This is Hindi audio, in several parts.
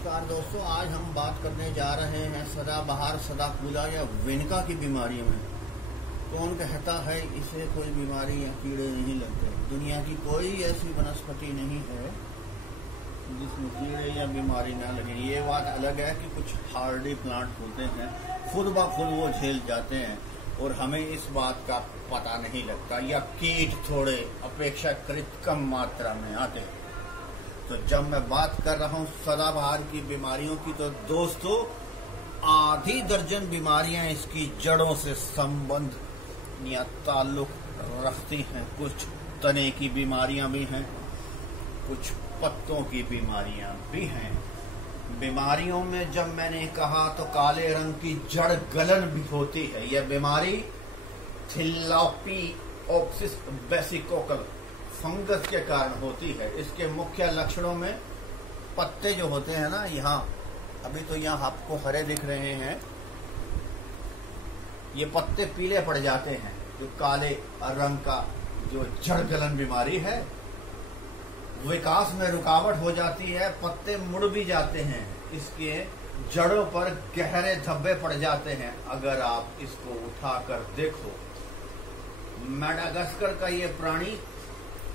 नमस्कार दोस्तों, आज हम बात करने जा रहे हैं सदाबहार, सदाकूला या विनका की बीमारी में। कौन कहता है इसे कोई बीमारी या कीड़े नहीं लगते। दुनिया की कोई ऐसी वनस्पति नहीं है जिसमें कीड़े या बीमारी ना लगे। ये बात अलग है कि कुछ हार्डी प्लांट होते हैं, खुद ब खुद वो झेल जाते हैं और हमें इस बात का पता नहीं लगता, या कीट थोड़े अपेक्षाकृत कम मात्रा में आते हैं। तो जब मैं बात कर रहा हूं सदाबहार की बीमारियों की, तो दोस्तों आधी दर्जन बीमारियां इसकी जड़ों से संबंध या ताल्लुक रखती हैं। कुछ तने की बीमारियां भी हैं, कुछ पत्तों की बीमारियां भी हैं। बीमारियों में जब मैंने कहा तो काले रंग की जड़ गलन भी होती है। यह बीमारी थिलापियोप्सिस वेसिकोकल फंगस के कारण होती है। इसके मुख्य लक्षणों में पत्ते जो होते हैं ना, यहाँ अभी तो यहाँ आपको हरे दिख रहे हैं, ये पत्ते पीले पड़ जाते हैं। जो काले रंग का जो जड़ गलन बीमारी है, विकास में रुकावट हो जाती है, पत्ते मुड़ भी जाते हैं, इसके जड़ों पर गहरे धब्बे पड़ जाते हैं। अगर आप इसको उठाकर देखो, मेडागास्कर का ये प्राणी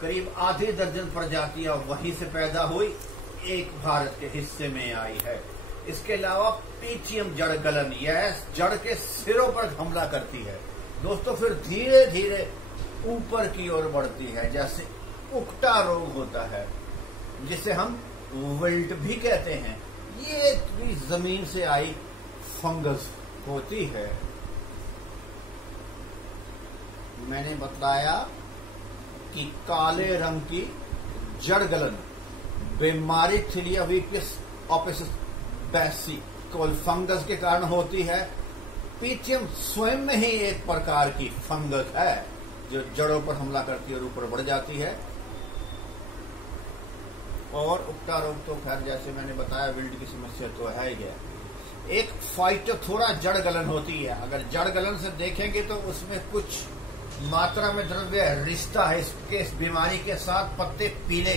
करीब आधी दर्जन प्रजातियां वहीं से पैदा हुई, एक भारत के हिस्से में आई है। इसके अलावा पीचियम जड़ गलन, यह जड़ के सिरों पर हमला करती है दोस्तों, फिर धीरे धीरे ऊपर की ओर बढ़ती है, जैसे उकटा रोग होता है जिसे हम विल्ट भी कहते हैं। ये भी जमीन से आई फंगस होती है। मैंने बताया कि काले रंग की जड़ गलन बीमारी थिलापियोप्सिस वेसिकोकल फंगस के कारण होती है। पीचियम स्वयं में ही एक प्रकार की फंगस है जो जड़ों पर हमला करती है और ऊपर बढ़ जाती है। और उकटा रोग तो खैर जैसे मैंने बताया, विल्ट की समस्या तो है ही है। एक फाइटोथोरा जड़ गलन होती है। अगर जड़ गलन से देखेंगे तो उसमें कुछ मात्रा में द्रव्य रिश्ता है इसके इस बीमारी के साथ। पत्ते पीले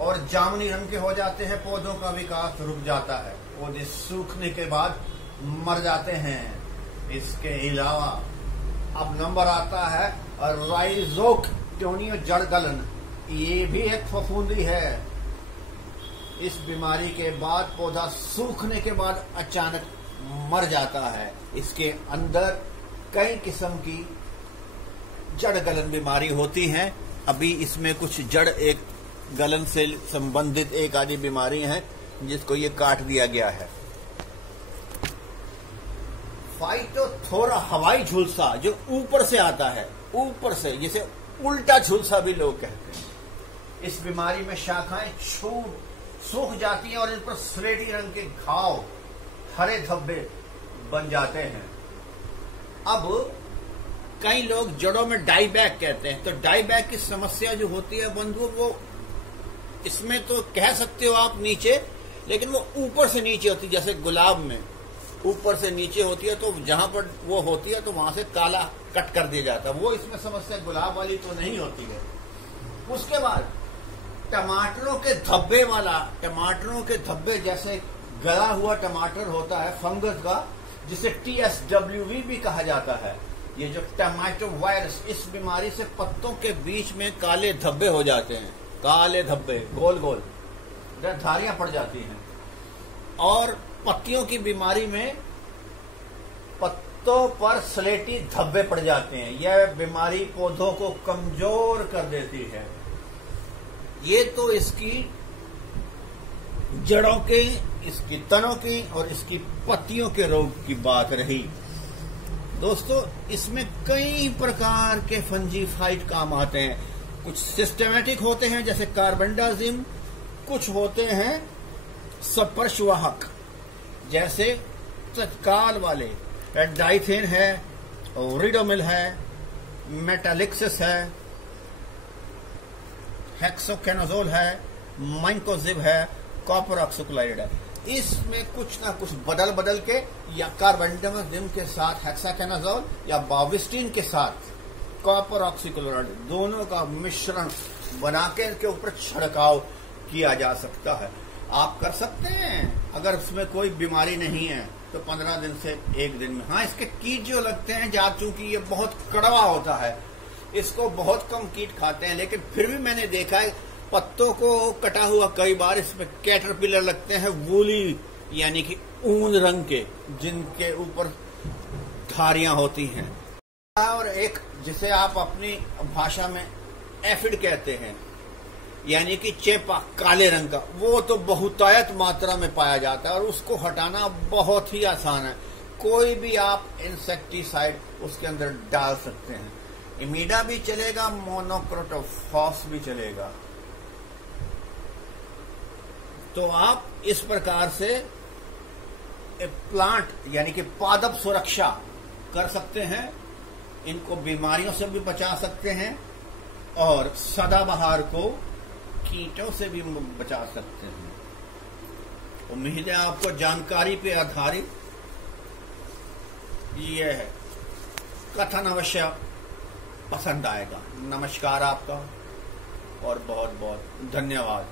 और जामुनी रंग के हो जाते हैं, पौधों का विकास रुक जाता है, पौधे सूखने के बाद मर जाते हैं। इसके अलावा अब नंबर आता है राइजोक्टोनियो जड़ गलन, ये भी एक फफूंदी है। इस बीमारी के बाद पौधा सूखने के बाद अचानक मर जाता है। इसके अंदर कई किस्म की जड़ गलन बीमारी होती हैं। अभी इसमें कुछ जड़ एक गलन से संबंधित एक आदि बीमारी है जिसको ये काट दिया गया है। फाइटोथोरा हवाई झुलसा जो ऊपर से आता है, ऊपर से, जिसे उल्टा झुलसा भी लोग कहते हैं। इस बीमारी में शाखाएं सूख जाती हैं और इन पर स्लेटी रंग के घाव, हरे धब्बे बन जाते हैं। अब कई लोग जड़ों में डाईबैक कहते हैं। तो डाईबैक की समस्या जो होती है बंधुओं, वो इसमें तो कह सकते हो आप नीचे, लेकिन वो ऊपर से नीचे होती है। जैसे गुलाब में ऊपर से नीचे होती है, तो जहां पर वो होती है तो वहां से काला कट कर दिया जाता है। वो इसमें समस्या गुलाब वाली तो नहीं होती है। उसके बाद टमाटरों के धब्बे वाला, टमाटरों के धब्बे जैसे गला हुआ टमाटर होता है फंगस का, जिसे TSWV भी कहा जाता है। ये जो टमाटो वायरस, इस बीमारी से पत्तों के बीच में काले धब्बे हो जाते हैं, काले धब्बे गोल गोल धारियां पड़ जाती हैं। और पत्तियों की बीमारी में पत्तों पर स्लेटी धब्बे पड़ जाते हैं। यह बीमारी पौधों को कमजोर कर देती है। ये तो इसकी जड़ों के, इसकी तनों की और इसकी पत्तियों के रोग की बात रही। दोस्तों इसमें कई प्रकार के फंजीफाइड काम आते हैं। कुछ सिस्टमेटिक होते हैं जैसे कार्बेंडाजिम, कुछ होते हैं स्पर्शवाहक जैसे तत्काल वाले, डाइथेन है, रिडोमिल है, मेटालिक्सिस है, हेक्सोकेनाजोल है, माइकोजिब है, कॉपर ऑक्सीक्लोराइड है। इसमें कुछ ना कुछ बदल बदल के, या कार्बेंडाजिम के साथ हेक्साकेनाजोल या बाविस्टिन के साथ कॉपर ऑक्सीक्लोराइड, दोनों का मिश्रण बना के इनके ऊपर छिड़काव किया जा सकता है। आप कर सकते हैं। अगर उसमें कोई बीमारी नहीं है तो 15 दिन से 1 दिन में। हाँ, इसके कीट जो लगते हैं, चूंकि ये बहुत कड़वा होता है, इसको बहुत कम कीट खाते हैं, लेकिन फिर भी मैंने देखा है पत्तों को कटा हुआ कई बार इसमें कैटरपिलर लगते हैं, वूली यानी कि ऊन रंग के, जिनके ऊपर धारियां होती हैं। और एक जिसे आप अपनी भाषा में एफिड कहते हैं, यानी कि चेपा, काले रंग का, वो तो बहुतायत मात्रा में पाया जाता है और उसको हटाना बहुत ही आसान है। कोई भी आप इंसेक्टिसाइड उसके अंदर डाल सकते हैं, इमीडा भी चलेगा, मोनोक्रोटोफॉस भी चलेगा। तो आप इस प्रकार से प्लांट यानी कि पादप सुरक्षा कर सकते हैं, इनको बीमारियों से भी बचा सकते हैं और सदाबहार को कीटों से भी बचा सकते हैं। उम्मीद है आपको जानकारी पे आधारित यह कथन अवश्य पसंद आएगा। नमस्कार आपका और बहुत बहुत धन्यवाद।